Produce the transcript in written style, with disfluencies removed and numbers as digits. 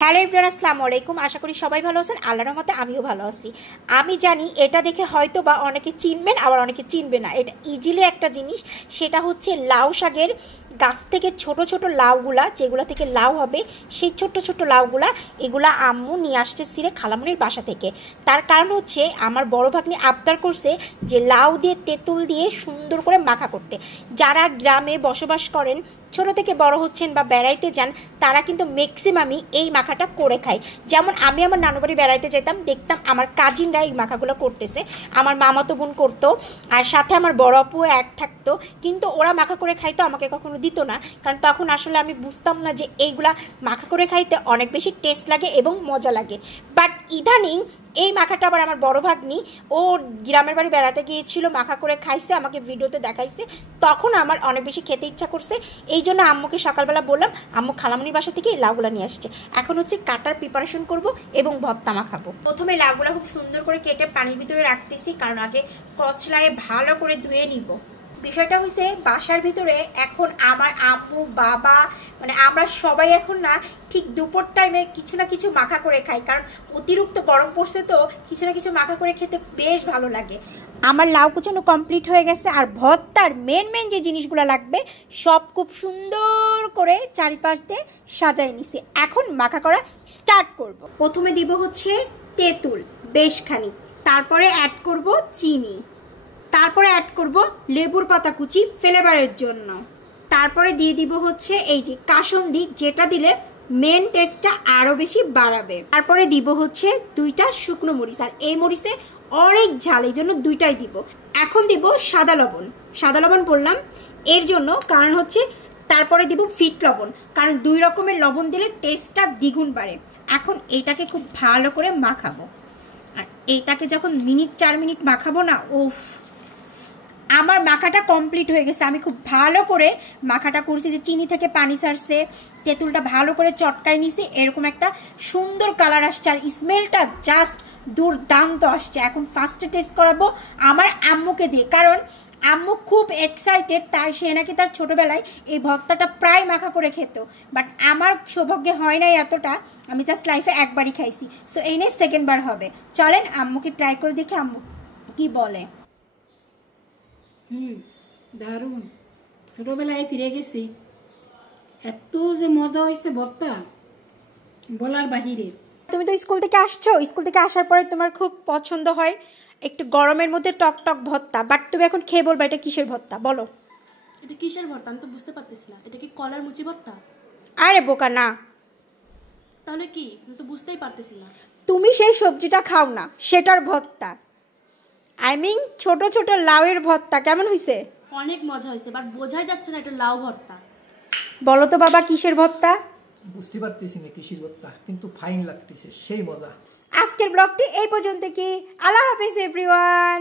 Hello everyone, আসসালামু আলাইকুম। আশা করি সবাই ভালো আছেন। আল্লাহর রহমতে আমিও ভালো আছি। আমি জানি এটা দেখে হয়তো বা অনেকে চিনবেন, আবার অনেকে চিনবে না। এটা ইজিলি একটা জিনিস, সেটা হচ্ছে লাউ শাকের গাছ থেকে ছোট ছোট লাউগুলা, যেগুলো থেকে লাউ হবে সেই ছোট্ট ছোট্ট লাউগুলা, এগুলা আম্মু নিয়ে আসছে সিরে খালামুনির বাসা থেকে। তার কারণ হচ্ছে আমার বড় ভাগ্নি আবদার করছে যে লাউ দিয়ে তেঁতুল দিয়ে সুন্দর করে মাখা করতে। যারা গ্রামে বসবাস করেন, ছোট থেকে বড় হচ্ছেন বা বেড়াইতে যান, তারা কিন্তু ম্যাক্সিমামই এই মাখাটা করে খায়। যেমন আমি আমার নানু বাড়ি বেড়াইতে যেতাম, দেখতাম আমার কাজিনরা এই মাখাগুলো করতেছে, আমার মামাতো বোন করতো, আর সাথে আমার বড় আপুও এক থাকতো। কিন্তু ওরা মাখা করে খাইতো, আমাকে কখনো দিত না, কারণ তখন আসলে আমি বুঝতাম না যে এইগুলা মাখা করে খাইতে অনেক বেশি টেস্ট লাগে এবং মজা লাগে। বাট ইদানিং এই মাখাটা আবার আমার বড় ভাগ্নি, ও গ্রামের বাড়ি বেড়াতে গিয়েছিল, মাখা করে খাইছে, আমাকে ভিডিওতে দেখাইছে, তখন আমার অনেক বেশি খেতে ইচ্ছা করছে। এই জন্য আম্মুকে সকালবেলা বললাম, আম্মু খালামুনির বাসা থেকে এই লাউগুলা নিয়ে আসছে। এখন হচ্ছে কাটার প্রিপারেশন করব এবং ভর্তা মাখাবো। প্রথমে লাউগুলা খুব সুন্দর করে কেটে পানির ভিতরে রাখতেছি, কারণ আগে কচলায় ভালো করে ধুয়ে নিব। বিষয়টা হচ্ছে বাসার ভিতরে এখন আমার আম্মু বাবা মানে আমরা সবাই এখন না ঠিক দুপুর টাইমে কিছু না কিছু মাখা করে খাই, কারণ অতিরিক্ত গরম পড়ছে, তো কিছু না কিছু মাখা করে খেতে বেশ ভালো লাগে। আমার লাউ কুচানো কমপ্লিট হয়ে গেছে, আর ভর্তার মেন যে জিনিসগুলো লাগবে সব খুব সুন্দর করে চারিপাশ দিয়ে সাজাই নিছি। এখন মাখা করা স্টার্ট করব। প্রথমে দিব হচ্ছে তেঁতুল বেশ খানিক, তারপরে অ্যাড করব চিনি, তারপরে অ্যাড করব লেবুর পাতা কুচি ফ্লেভারের জন্য, তারপরে দিয়ে দিব হচ্ছে এই যে কাসুন্দি, যেটা দিলে মেন টেস্টটা আরো বেশি বাড়াবে। তারপরে দিব হচ্ছে দুইটা শুকনো মরিচ, আর এই মরিচে অনেক ঝাল, এই জন্য দুইটাই দিব। এখন দিব সাদা লবণ। সাদা লবণ বললাম এর জন্য কারণ হচ্ছে, তারপরে দিব ফিট লবণ, কারণ দুই রকমের লবণ দিলে টেস্টটা দ্বিগুণ বাড়ে। এখন এইটাকে খুব ভালো করে মাখাবো, আর এইটাকে যখন 4 মিনিট মাখাবো না, উফ, আমার মাখাটা কমপ্লিট হয়ে গেছে। আমি খুব ভালো করে মাখাটা করছি, যে চিনি থেকে পানি ছাড়ছে, তেঁতুলটা ভালো করে চটকাই নিছি, এরকম একটা সুন্দর কালার আসছে, আর স্মেলটা জাস্ট দুর্দান্ত আসছে। এখন ফার্স্টে টেস্ট করাবো আমার আম্মুকে দিয়ে, কারণ আম্মু খুব এক্সাইটেড, তাই সে নাকি তার ছোটবেলায় এই ভর্তাটা প্রায় মাখা করে খেত। বাট আমার সৌভাগ্যে হয় নাই এতটা, আমি জাস্ট লাইফে একবারই খাইছি। সো এই নেক্সট সেকেন্ডবার হবে। চলেন আম্মুকে ট্রাই করে দেখি আম্মু কি বলে। দারুণ, ছোটবেলায় ফিরে গেছি। এত যে মজা হয়েছে ভর্তা, বলার বাহিরে। তুমি তো স্কুল থেকে আসছো, স্কুল থেকে আসার পরে তোমার খুব পছন্দ হয় একটু গরমের মধ্যে টক টক ভর্তা, বাট তুমি এখন খেয়ে বলবা এটা কিসের ভর্তা, বলো। এটা কিসের ভর্তা আমি তো বুঝতে পারতেছি না। এটা কি কলার মুচি ভর্তা? আরে বোকা না, তাহলে কি? আমি তো বুঝতেই পারতেছি না। তুমি সেই সবজিটা খাও না, সেটার ভর্তা। আই মিন ছোট ছোট লাউয়ের ভর্তা। কেমন হয়েছে? অনেক মজা হয়েছে, বাট বোঝাই যাচ্ছে না এটা লাউ ভর্তা। বলো তো বাবা কিসের ভর্তা? বুঝতে পারতেছি না কিসের ভর্তা, কিন্তু ফাইন লাগতেছে, সেই মজা। আজকের ব্লগটি এই পর্যন্ত। কি, আল্লাহ হাফেজ এভরিওয়ান।